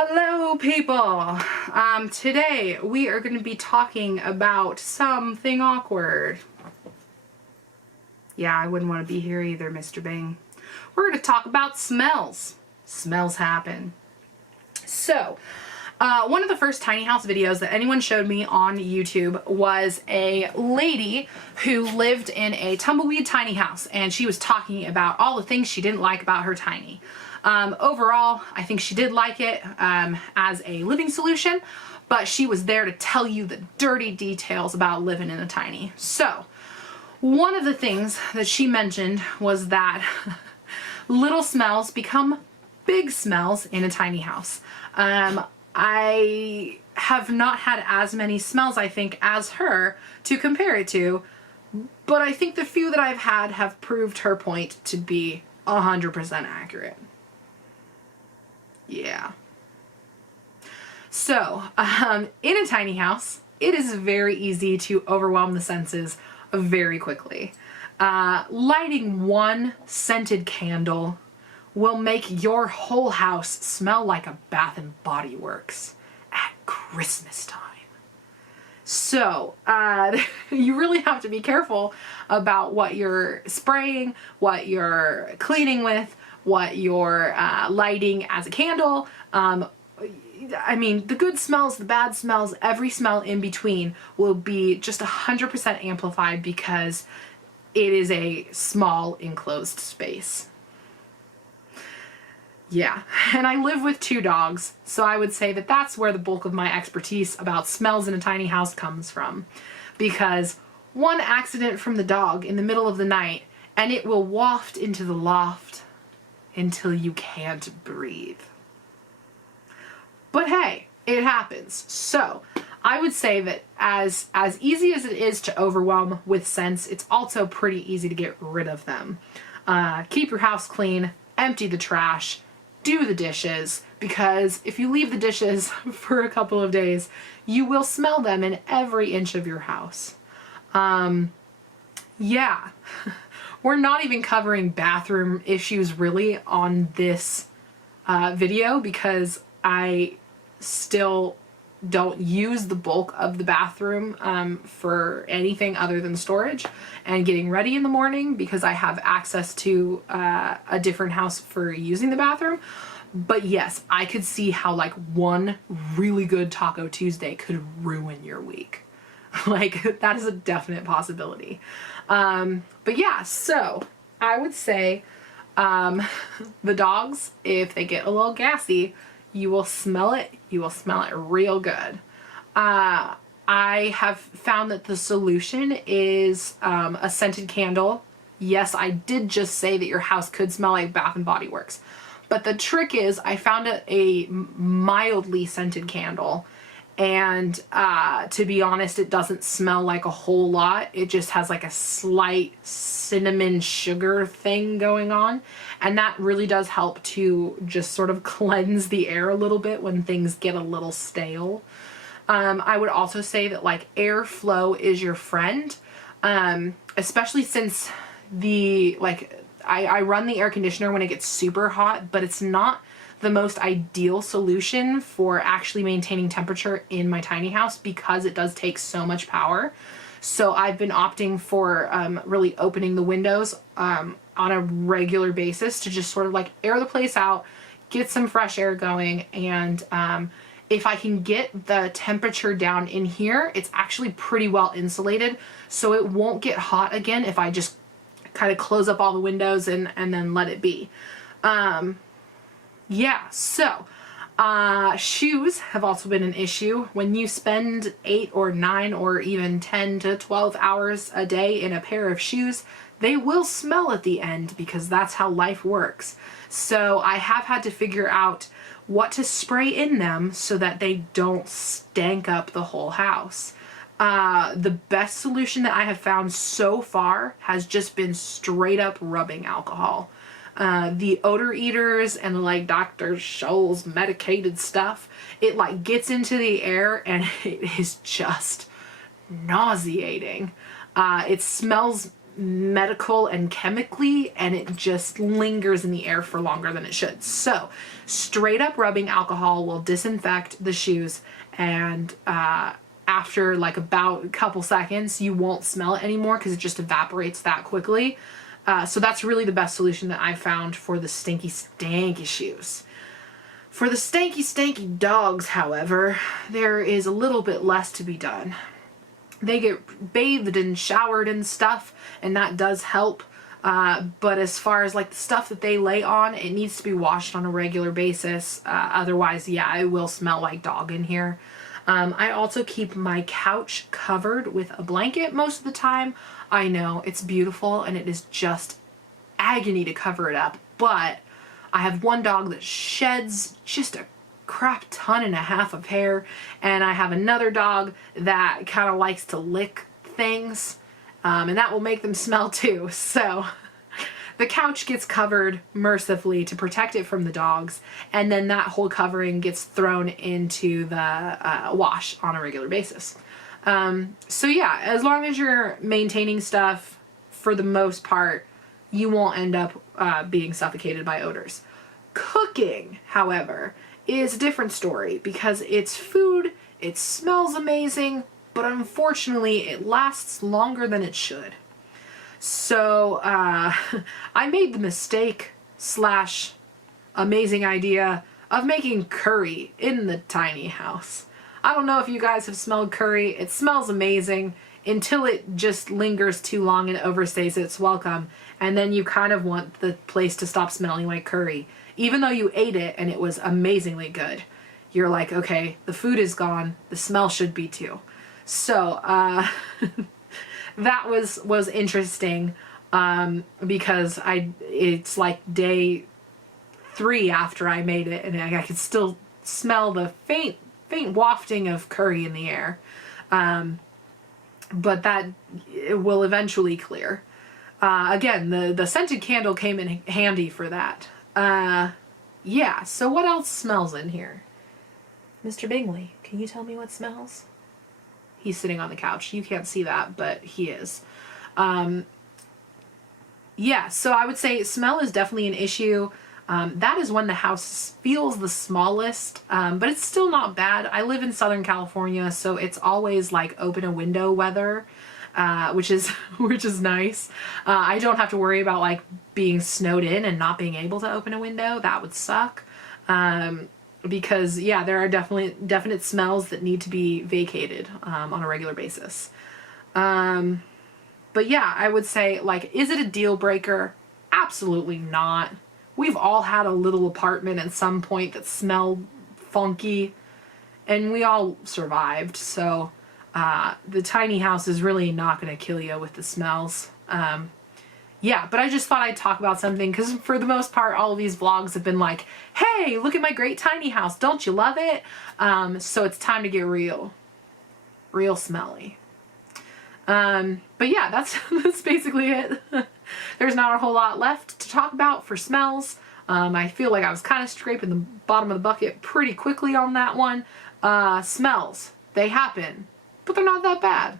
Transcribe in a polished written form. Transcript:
Hello people! Today we are going to be talking about something awkward. Yeah, I wouldn't want to be here either, Mr. Bing. We're going to talk about smells. Smells happen. So, one of the first tiny house videos that anyone showed me on YouTube was a lady who lived in a tumbleweed tiny house, and she was talking about all the things she didn't like about her tiny. Overall, I think she did like it as a living solution, but she was there to tell you the dirty details about living in a tiny. So, one of the things that she mentioned was that little smells become big smells in a tiny house. I have not had as many smells, I think, as her to compare it to, but I think the few that I've had have proved her point to be 100% accurate. Yeah. So, in a tiny house, it is very easy to overwhelm the senses very quickly. Lighting one scented candle will make your whole house smell like a Bath and Body Works at Christmas time. So, you really have to be careful about what you're spraying, what you're cleaning with, what you're lighting as a candle. I mean, the good smells, the bad smells, every smell in between will be just 100% amplified because it is a small enclosed space. Yeah, and I live with 2 dogs, so I would say that that's where the bulk of my expertise about smells in a tiny house comes from. Because one accident from the dog in the middle of the night, and it will waft into the loft until you can't breathe. But hey, it happens. So I would say that as easy as it is to overwhelm with scents, it's also pretty easy to get rid of them. Keep your house clean, empty the trash, do the dishes, because if you leave the dishes for a couple of days, you will smell them in every inch of your house. Yeah. We're not even covering bathroom issues really on this video because I still don't use the bulk of the bathroom for anything other than storage and getting ready in the morning because I have access to a different house for using the bathroom. But yes, I could see how like one really good Taco Tuesday could ruin your week. Like, that is a definite possibility. But yeah, so I would say the dogs, if they get a little gassy, you will smell it. You will smell it real good. I have found that the solution is a scented candle. Yes, I did just say that your house could smell like Bath and Body Works. But the trick is I found a mildly scented candle. And to be honest, it doesn't smell like a whole lot. It just has like a slight cinnamon sugar thing going on. And that really does help to just sort of cleanse the air a little bit when things get a little stale. I would also say that like airflow is your friend, especially since I run the air conditioner when it gets super hot, but it's not the most ideal solution for actually maintaining temperature in my tiny house because it does take so much power. So I've been opting for really opening the windows on a regular basis to just sort of like air the place out, get some fresh air going, and if I can get the temperature down in here, it's actually pretty well insulated, so it won't get hot again if I just kind of close up all the windows and then let it be. Yeah, so shoes have also been an issue. When you spend 8 or 9 or even 10 to 12 hours a day in a pair of shoes, they will smell at the end because that's how life works. So I have had to figure out what to spray in them so that they don't stank up the whole house. The best solution that I have found so far has just been straight up rubbing alcohol. The odor eaters and like Dr. Scholl's medicated stuff, it like gets into the air and it is just nauseating. It smells medical and chemically, and it just lingers in the air for longer than it should. So straight up rubbing alcohol will disinfect the shoes, and after like about a couple seconds you won't smell it anymore because it just evaporates that quickly. So that's really the best solution that I found for the stinky stanky shoes. For the stanky stanky dogs, however, there is a little bit less to be done. They get bathed and showered and stuff, and that does help. But as far as like the stuff that they lay on, it needs to be washed on a regular basis. Otherwise, yeah, it will smell like dog in here. I also keep my couch covered with a blanket most of the time. I know, it's beautiful and it is just agony to cover it up, but I have one dog that sheds just a crap ton and a half of hair, and I have another dog that kind of likes to lick things, and that will make them smell too. So the couch gets covered mercifully to protect it from the dogs, and then that whole covering gets thrown into the wash on a regular basis. So yeah, as long as you're maintaining stuff, for the most part, you won't end up being suffocated by odors. Cooking, however, is a different story because it's food, it smells amazing, but unfortunately it lasts longer than it should. So I made the mistake slash amazing idea of making curry in the tiny house. I don't know if you guys have smelled curry. It smells amazing until it just lingers too long and overstays its welcome, and then you kind of want the place to stop smelling like curry. Even though you ate it and it was amazingly good, you're like, okay, the food is gone, the smell should be too. So that was interesting, because it's like day 3 after I made it, and I could still smell the faint wafting of curry in the air. But that it will eventually clear. Again, the scented candle came in handy for that. Yeah, so what else smells in here? Mr. Bingley, can you tell me what smells? He's sitting on the couch. You can't see that, but he is. Yeah, so I would say smell is definitely an issue. That is when the house feels the smallest, but it's still not bad. I live in Southern California, so it's always like open a window weather, which is nice. I don't have to worry about like being snowed in and not being able to open a window. That would suck. Because yeah, there are definite smells that need to be vacated on a regular basis. But yeah, I would say, like, is it a deal breaker? Absolutely not. We've all had a little apartment at some point that smelled funky, and we all survived. So the tiny house is really not going to kill you with the smells. Yeah, but I just thought I'd talk about something because for the most part, all of these vlogs have been like, hey, look at my great tiny house. Don't you love it? So it's time to get real smelly. But yeah, that's basically it. There's not a whole lot left to talk about for smells. I feel like I was kind of scraping the bottom of the bucket pretty quickly on that one. Smells, they happen, but they're not that bad.